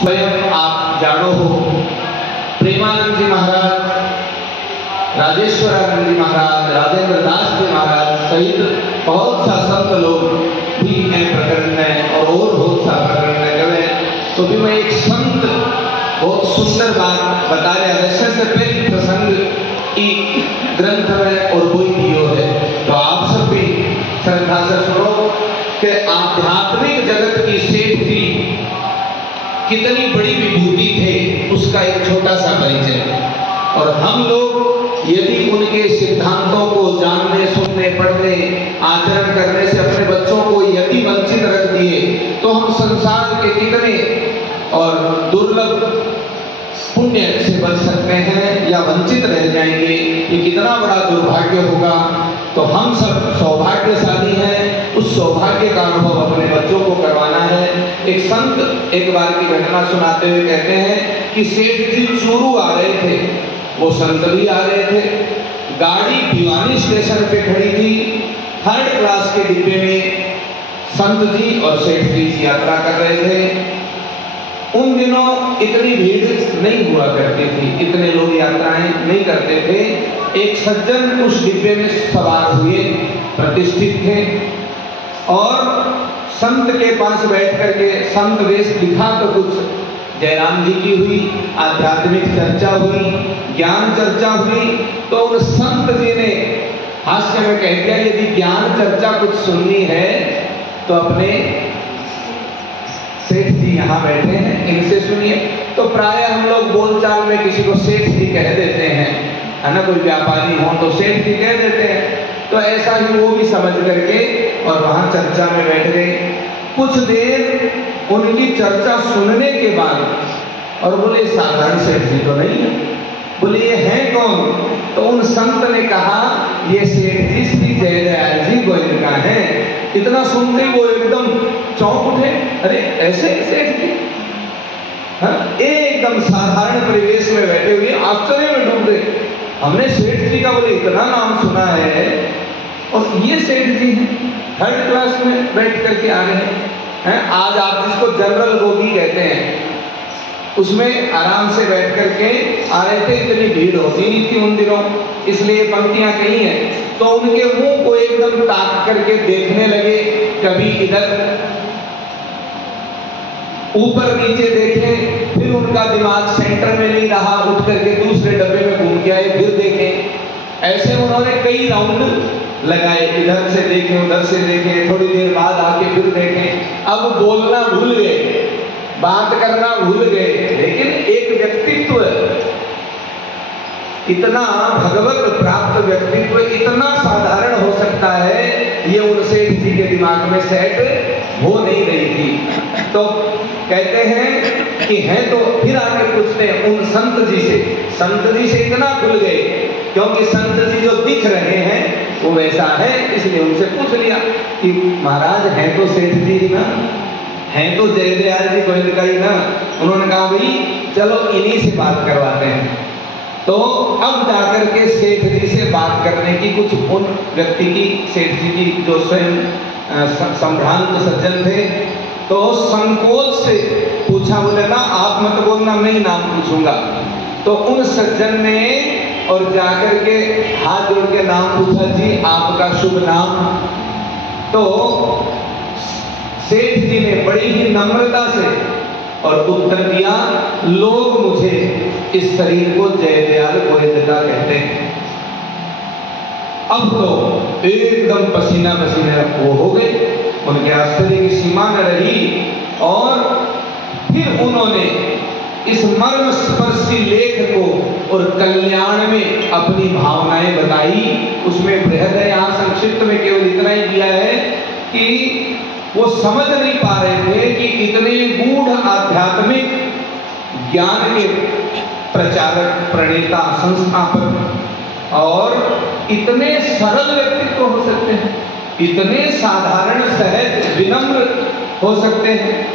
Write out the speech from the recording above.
स्वयं आप जानो हो, प्रेमानंद जी महाराज, राजेश्वरानंद जी महाराज, राजेंद्र दास जी महाराज सहित बहुत सा संत लोग भी इन प्रकरण में और बहुत सा प्रकरण में गए। तो भी मैं एक संत बहुत सुंदर बात बता रहा है, से पहले प्रसंग की ग्रंथ में और कोई दियो है, तो आप सब भी श्रद्धा से सुनो कि आध्यात्मिक जगत की सेठ थी कितनी बड़ी विभूति थे, उसका एक छोटा सा परिचय। और हम लोग यदि उनके सिद्धांतों को जानने, सुनने, पढ़ने, आचरण करने से अपने बच्चों को यदि वंचित रख दिए तो हम संसार के कितने और दुर्लभ पुण्य से बच सकते हैं या वंचित रह जाएंगे, ये कितना बड़ा दुर्भाग्य होगा। तो हम सब सौभाग्यशाली हैं, उस सौभाग्य का अनुभव अपने बच्चों को करवाना है। एक संत एक बार की घटना सुनाते हुए कहते हैं कि सेठ जी चूरू आ रहे थे, वो संत भी आ रहे थे, गाड़ी भिवानी स्टेशन पे खड़ी थी, 3rd क्लास के डिब्बे में संत जी और सेठ जी यात्रा कर रहे थे। उन दिनों इतनी भीड़ नहीं हुआ करती थी, इतने लोग यात्राएं नहीं करते थे। एक सज्जन उस डिब्बे में सवार हुए, प्रतिष्ठित थे, और संत के पास बैठ करके संत वेश दिखा तो कुछ जयराम जी की हुई, आध्यात्मिक चर्चा हुई, ज्ञान चर्चा हुई। तो उन संत जी ने हास्य में कह दिया, यदि ज्ञान चर्चा कुछ सुननी है तो अपने सेठ जी यहाँ बैठे हैं, इनसे सुनिए। तो प्राय हम लोग बोलचाल में किसी को सेठ जी कह देते हैं, है ना, कोई व्यापारी हो तो सेठ जी कह देते हैं। तो ऐसा ही वो भी समझ करके और वहां चर्चा में बैठ गए। कुछ देर उनकी चर्चा सुनने के बाद और बोले साधारण सेठ जी तो नहीं है, बोले ये हैं कौन? तो उन संत ने कहा ये सेठ जी श्री जयदयाल जी गोयनका हैं। इतना सुनते वो एकदम चौंक उठे, अरे ऐसे सेठ जी, हाँ, एकदम साधारण परिवेश में बैठे हुए आश्चर्य में डूब गए। हमने सेठ जी का बोले इतना नाम सुना है और ये सेठ जी हैं, 3rd क्लास में बैठ करके आ रहे हैं। आज आप जिसको जनरल बोगी कहते हैं उसमें आराम से बैठ करके आ रहे थे, इतनी भीड़ होती नहीं थी उन दिनों, इसलिए पंक्तियां कही हैं। तो उनके मुंह को एकदम ताक करके देखने लगे, कभी इधर ऊपर नीचे देखे, फिर उनका दिमाग सेंटर में नहीं रहा, उठ करके दूसरे डब्बे में घूम के आए, फिर देखे। ऐसे उन्होंने कई राउंड लगाए, इधर से देखे, उधर से देखे, थोड़ी देर बाद आके फिर देखे। अब बोलना भूल गए, बात करना भूल गए, लेकिन एक व्यक्तित्व, इतना भगवत प्राप्त व्यक्तित्व इतना साधारण हो सकता है, ये उन सेठ जी के दिमाग में सेट हो नहीं रही थी। तो कहते हैं कि हैं, तो फिर आके पूछते हैं उन संत जी से, संत जी से इतना खुल गए क्योंकि संत जी जो दिख रहे हैं वो वैसा है, इसलिए उनसे पूछ लिया कि महाराज हैं तो सेठ जी ही ना, हैं तो जयदयाल जी गोयनका ही ना। उन्होंने कहा भाई चलो इन्हीं से बात करवाते हैं। तो अब जाकर के सेठ जी से बात करने की कुछ उन व्यक्ति की, सेठ जी की जो स्वयं संभ्रांत सज्जन थे, तो संकोच से पूछा, बोले ना आप मत बोलना, मैं ही नाम पूछूंगा। तो उन सज्जन ने और जाकर के हाथ जोड़ के नाम पूछा, जी आपका शुभ नाम? तो सेठ जी ने बड़ी ही नम्रता से और उत्तर दिया, लोग मुझे इस शरीर को जयदयाल गोयनका कहते हैं। अब तो एकदम पसीना पसीना वो हो गए, उनके आश्चर्य की सीमा न रही। और फिर उन्होंने इस मर्म स्पर्शी लेख को और कल्याण में अपनी भावनाएं बताई। उसमें बृहद है, यहाँ संक्षिप्त में केवल इतना ही किया है कि वो समझ नहीं पा रहे थे कि इतने गूढ़ आध्यात्मिक ज्ञान के प्रचारक, प्रणेता, संस्थापक और इतने सरल व्यक्तित्व हो सकते हैं, इतने साधारण सहज विनम्र हो सकते हैं।